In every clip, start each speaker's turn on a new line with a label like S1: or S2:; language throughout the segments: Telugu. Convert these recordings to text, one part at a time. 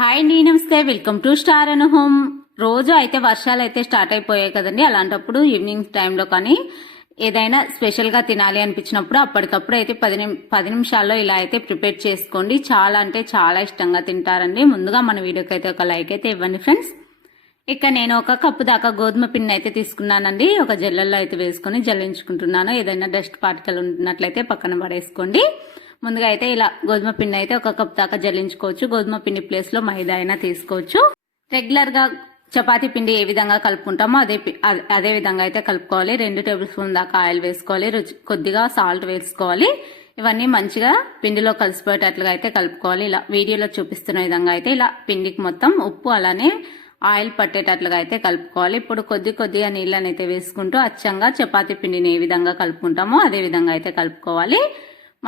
S1: హాయ్ అండి నమస్తే. Welcome to Star and Home రోజు అయితే వర్షాలు అయితే స్టార్ట్ అయిపోయాయి కదండి. అలాంటప్పుడు ఈవినింగ్ టైంలో కానీ ఏదైనా స్పెషల్గా తినాలి అనిపించినప్పుడు అప్పటికప్పుడు అయితే పది నిమి పది నిమిషాల్లో ఇలా అయితే ప్రిపేర్ చేసుకోండి. చాలా అంటే చాలా ఇష్టంగా తింటారండి. ముందుగా మన వీడియోకి అయితే ఒక లైక్ అయితే ఇవ్వండి ఫ్రెండ్స్ ఇక నేను ఒక కప్పు దాకా గోధుమ పిండి అయితే తీసుకున్నానండి. ఒక జల్లల్లో అయితే వేసుకొని జల్లించుకుంటున్నాను. ఏదైనా డస్ట్ పార్టికల్ ఉన్నట్లయితే పక్కన పడేసుకోండి. ముందుగా అయితే ఇలా గోధుమ పిండి అయితే ఒక కప్ దాకా జల్లించుకోవచ్చు. గోధుమ పిండి ప్లేస్లో మైదా అయినా తీసుకోవచ్చు. రెగ్యులర్గా చపాతీ పిండి ఏ విధంగా కలుపుకుంటామో అదే అదే విధంగా అయితే కలుపుకోవాలి. రెండు టేబుల్ స్పూన్ దాకా ఆయిల్ వేసుకోవాలి. రుచి కొద్దిగా సాల్ట్ వేసుకోవాలి. ఇవన్నీ మంచిగా పిండిలో కలిసిపోయేటట్లుగా అయితే కలుపుకోవాలి. ఇలా వీడియోలో చూపిస్తున్న విధంగా అయితే ఇలా పిండికి మొత్తం ఉప్పు అలానే ఆయిల్ పట్టేటట్లుగా అయితే కలుపుకోవాలి. ఇప్పుడు కొద్ది కొద్దిగా నీళ్ళని అయితే వేసుకుంటూ అచ్చంగా చపాతీ పిండిని ఏ విధంగా కలుపుకుంటామో అదే విధంగా అయితే కలుపుకోవాలి.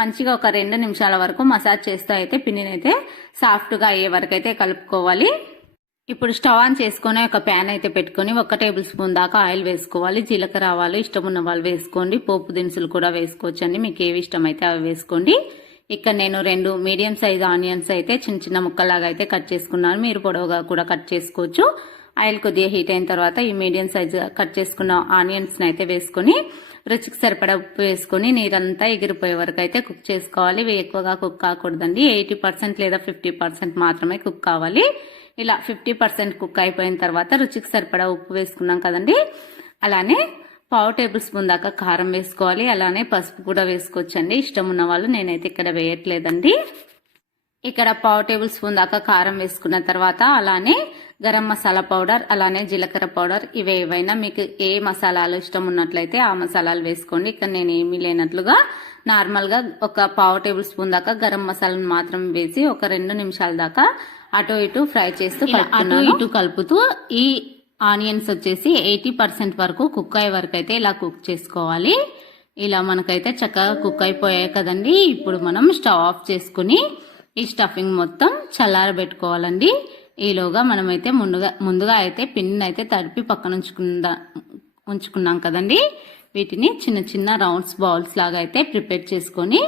S1: మంచిగా ఒక రెండు నిమిషాల వరకు మసాజ్ చేస్తూ అయితే పిండిని అయితే సాఫ్ట్గా అయ్యే వరకు అయితే కలుపుకోవాలి. ఇప్పుడు స్టవ్ ఆన్ చేసుకొని ఒక ప్యాన్ అయితే పెట్టుకొని ఒక టేబుల్ స్పూన్ దాకా ఆయిల్ వేసుకోవాలి. జీలకర్ర ఆవాలు ఇష్టం ఉన్న వాళ్ళు వేసుకోండి. పోపు దినుసులు కూడా వేసుకోవచ్చు అండి మీకు ఏవి ఇష్టమైతే అవి వేసుకోండి. ఇక్కడ నేను రెండు మీడియం సైజ్ ఆనియన్స్ అయితే చిన్న చిన్న ముక్కలాగా అయితే కట్ చేసుకున్నాను. మీరు పొడవుగా కూడా కట్ చేసుకోవచ్చు. ఆయిల్ కొద్దిగా హీట్ అయిన తర్వాత ఈ మీడియం సైజ్ కట్ చేసుకున్న ఆనియన్స్ అయితే వేసుకొని రుచికి సరిపడా ఉప్పు వేసుకొని నీరంతా ఎగిరిపోయే వరకు అయితే కుక్ చేసుకోవాలి. ఇవి ఎక్కువగా కుక్ కాకూడదండి. ఎయిటీ పర్సెంట్ లేదా ఫిఫ్టీ పర్సెంట్ మాత్రమే కుక్ కావాలి. ఇలా ఫిఫ్టీ పర్సెంట్ కుక్ అయిపోయిన తర్వాత రుచికి సరిపడా ఉప్పు వేసుకున్నాం కదండి. అలానే పావు టేబుల్ స్పూన్ దాకా కారం వేసుకోవాలి. అలానే పసుపు కూడా వేసుకోవచ్చండి. ఇష్టం ఉన్న వాళ్ళు నేనైతే ఇక్కడ వేయట్లేదండి. ఇక్కడ పావు టేబుల్ స్పూన్ దాకా కారం వేసుకున్న తర్వాత అలానే గరం మసాలా పౌడర్ అలానే జీలకర్ర పౌడర్ ఇవి ఏవైనా మీకు ఏ మసాలాలు ఇష్టం ఉన్నట్లయితే ఆ మసాలాలు వేసుకోండి. ఇక్కడ నేను ఏమీ లేనట్లుగా నార్మల్గా ఒక పావు టేబుల్ స్పూన్ దాకా గరం మసాలాను మాత్రం వేసి ఒక రెండు నిమిషాల దాకా అటు ఇటు ఫ్రై చేస్తూ అటు ఇటు కలుపుతూ ఈ ఆనియన్స్ వచ్చేసి ఎయిటీ పర్సెంట్ వరకు కుక్ అయ్యే వరకు అయితే ఇలా కుక్ చేసుకోవాలి. ఇలా మనకైతే చక్కగా కుక్ అయిపోయాయి కదండి. ఇప్పుడు మనం స్టవ్ ఆఫ్ చేసుకుని ఈ స్టఫింగ్ మొత్తం చల్లారబెట్టుకోవాలండి. ఈలోగా మనమైతే ముందుగా ముందుగా అయితే పిన్ని అయితే తడిపి పక్కన ఉంచుకుందా ఉంచుకున్నాం కదండి. వీటిని చిన్న చిన్న రౌండ్స్ బౌల్స్ లాగా అయితే ప్రిపేర్ చేసుకొని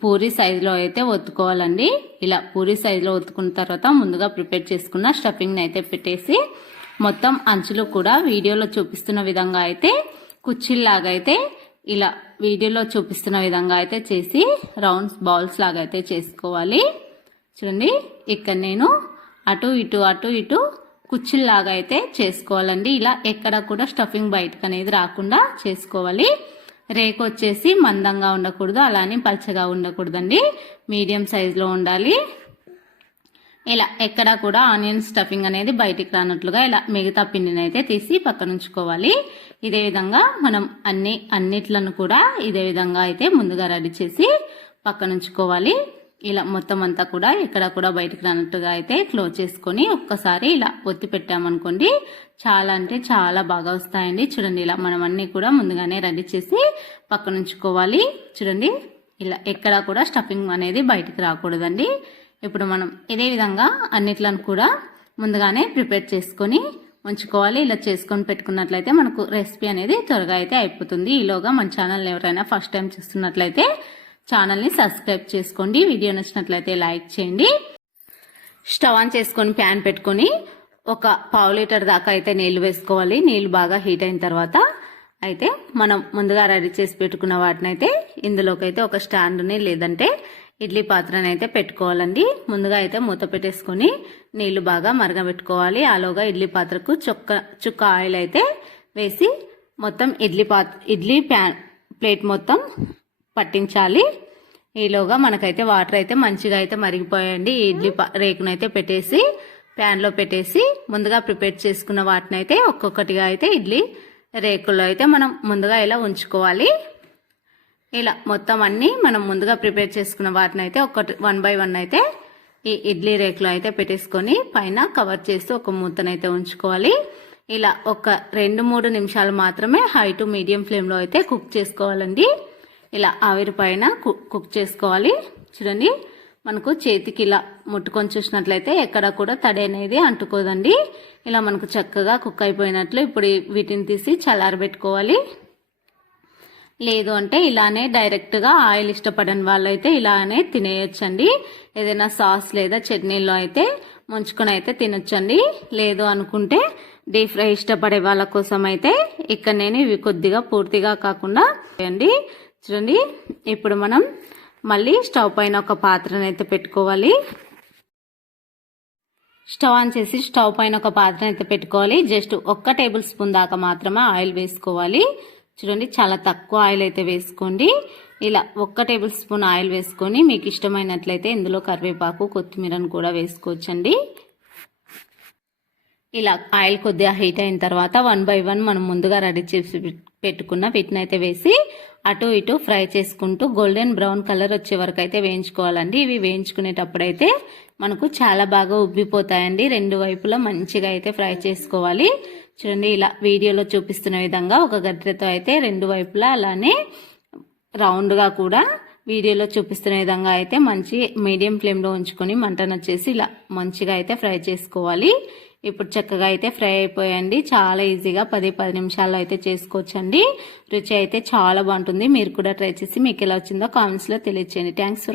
S1: పూరి సైజులో అయితే ఒత్తుకోవాలండి. ఇలా పూరి సైజులో ఒత్తుకున్న తర్వాత ముందుగా ప్రిపేర్ చేసుకున్న స్టఫింగ్ని అయితే పెట్టేసి మొత్తం అంచులు కూడా వీడియోలో చూపిస్తున్న విధంగా అయితే కుర్చీల్లాగా అయితే ఇలా వీడియోలో చూపిస్తున్న విధంగా అయితే చేసి రౌండ్స్ బాల్స్ లాగా అయితే చేసుకోవాలి. చూడండి ఇక్కడ నేను అటు ఇటు అటు ఇటు కుర్చీల్లాగా అయితే చేసుకోవాలండి. ఇలా ఎక్కడ కూడా స్టఫింగ్ బయటకు అనేది రాకుండా చేసుకోవాలి. రేకు వచ్చేసి మందంగా ఉండకూడదు అలానే పల్చగా ఉండకూడదండి. మీడియం సైజులో ఉండాలి. ఇలా ఎక్కడ కూడా ఆనియన్ స్టఫింగ్ అనేది బయటికి రానట్లుగా ఇలా మిగతా పిండిని అయితే తీసి పక్కన ఉంచుకోవాలి ఇదే విధంగా మనం అన్ని అన్నిట్లను కూడా ఇదే విధంగా అయితే ముందుగా రెడీ చేసి పక్కన ఉంచుకోవాలి. ఇలా మొత్తం అంతా కూడా ఎక్కడ కూడా బయటకు రానట్టుగా అయితే క్లోజ్ చేసుకొని ఒక్కసారి ఇలా ఒత్తి పెట్టామనుకోండి చాలా అంటే చాలా బాగా వస్తాయండి. చూడండి ఇలా మనం అన్ని కూడా ముందుగానే రెడీ చేసి పక్కన ఉంచుకోవాలి. చూడండి ఇలా ఎక్కడ కూడా స్టఫింగ్ అనేది బయటికి రాకూడదండి. ఇప్పుడు మనం ఇదే విధంగా అన్నిట్లను కూడా ముందుగానే ప్రిపేర్ చేసుకొని ఉంచుకోవాలి ఇలా చేసుకొని పెట్టుకున్నట్లయితే మనకు రెసిపీ అనేది త్వరగా అయితే అయిపోతుంది. ఈలోగా మన ఛానల్ని ఎవరైనా ఫస్ట్ టైం చూస్తున్నట్లయితే ఛానల్ని సబ్స్క్రైబ్ చేసుకోండి. వీడియో నచ్చినట్లయితే లైక్ చేయండి. స్టవ్ ఆన్ చేసుకొని ప్యాన్ పెట్టుకొని ఒక పావు లీటర్ దాకా అయితే నీళ్ళు వేసుకోవాలి. నీళ్ళు బాగా హీట్ అయిన తర్వాత అయితే మనం ముందుగా రెడీ చేసి పెట్టుకున్న వాటిని అయితే ఇందులోకి అయితే ఒక స్టాండ్ని లేదంటే ఇడ్లీ పాత్రను అయితే పెట్టుకోవాలండి. ముందుగా అయితే మూత పెట్టేసుకొని నీళ్ళు బాగా మరగబెట్టుకోవాలి. ఆలోగా ఇడ్లీ పాత్రకు చుక్క చుక్క ఆయిల్ అయితే వేసి మొత్తం ఇడ్లీ పాత్ర ఇడ్లీ ప్యాన్ ప్లేట్ మొత్తం పట్టించాలి. ఈలోగా మనకైతే వాటర్ అయితే మంచిగా అయితే మరిగిపోయాయండి. ఇడ్లీ పా- రేకునైతే పెట్టేసి ప్యాన్లో పెట్టేసి ముందుగా ప్రిపేర్ చేసుకున్న వాటిని అయితే ఒక్కొక్కటిగా అయితే ఇడ్లీ రేకుల్లో అయితే మనం ముందుగా ఇలా ఉంచుకోవాలి. ఇలా మొత్తం అన్ని మనం ముందుగా ప్రిపేర్ చేసుకున్న వాటిని అయితే ఒకటి వన్ బై వన్ అయితే ఈ ఇడ్లీ రేకులో అయితే పెట్టేసుకొని పైన కవర్ చేసి ఒక మూతనైతే ఉంచుకోవాలి. ఇలా ఒక రెండు మూడు నిమిషాలు మాత్రమే హై టు మీడియం ఫ్లేమ్లో అయితే కుక్ చేసుకోవాలండి. ఇలా ఆవిరి పైన కుక్ చేసుకోవాలి. చూడండి మనకు చేతికి ఇలా ముట్టుకొని చూసినట్లయితే ఎక్కడ కూడా తడి అనేది అంటుకోదండి. ఇలా మనకు చక్కగా కుక్ అయిపోయినట్లు ఇప్పుడు వీటిని తీసి చల్లారబెట్టుకోవాలి. లేదు అంటే ఇలానే డైరెక్ట్గా ఆయిల్ ఇష్టపడని వాళ్ళైతే ఇలానే తినేయొచ్చండి. ఏదైనా సాస్ లేదా చట్నీలో అయితే ముంచుకొని అయితే తినొచ్చండి. లేదు అనుకుంటే డీప్ ఫ్రై ఇష్టపడే వాళ్ళ కోసం అయితే ఇక్కడ నేను ఇవి కొద్దిగా పూర్తిగా కాకుండా అండి. చూడండి ఇప్పుడు మనం మళ్ళీ స్టవ్ పైన ఒక పాత్రను అయితే పెట్టుకోవాలి. స్టవ్ ఆన్ చేసి స్టవ్ పైన ఒక పాత్ర అయితే పెట్టుకోవాలి. జస్ట్ ఒక్క టేబుల్ స్పూన్ దాకా మాత్రమే ఆయిల్ వేసుకోవాలి. చూడండి చాలా తక్కువ ఆయిల్ అయితే వేసుకోండి. ఇలా ఒక్క టేబుల్ స్పూన్ ఆయిల్ వేసుకొని మీకు ఇష్టమైనట్లయితే ఇందులో కరివేపాకు కొత్తిమీరను కూడా వేసుకోవచ్చండి. ఇలా ఆయిల్ కొద్దిగా హీట్ అయిన తర్వాత వన్ బై వన్ మనం ముందుగా రెడీ చేసి పెట్టుకున్న వీటిని అయితే వేసి అటు ఇటు ఫ్రై చేసుకుంటూ గోల్డెన్ బ్రౌన్ కలర్ వచ్చే వరకు అయితే వేయించుకోవాలండి. ఇవి వేయించుకునేటప్పుడైతే మనకు చాలా బాగా ఉబ్బిపోతాయండి. రెండు వైపులా మంచిగా అయితే ఫ్రై చేసుకోవాలి. చూడండి ఇలా వీడియోలో చూపిస్తున్న విధంగా ఒక గడ్డతో అయితే రెండు వైపులా అలానే రౌండ్గా కూడా వీడియోలో చూపిస్తున్న విధంగా అయితే మంచి మీడియం ఫ్లేమ్లో ఉంచుకొని మంటను వచ్చేసి ఇలా మంచిగా అయితే ఫ్రై చేసుకోవాలి. ఇప్పుడు చక్కగా అయితే ఫ్రై అయిపోయండి. చాలా ఈజీగా పది పది నిమిషాల్లో అయితే చేసుకోవచ్చండి. రుచి అయితే చాలా బాగుంటుంది. మీరు కూడా ట్రై చేసి మీకు ఎలా వచ్చిందో కామెంట్స్లో తెలియచేయండి. థ్యాంక్స్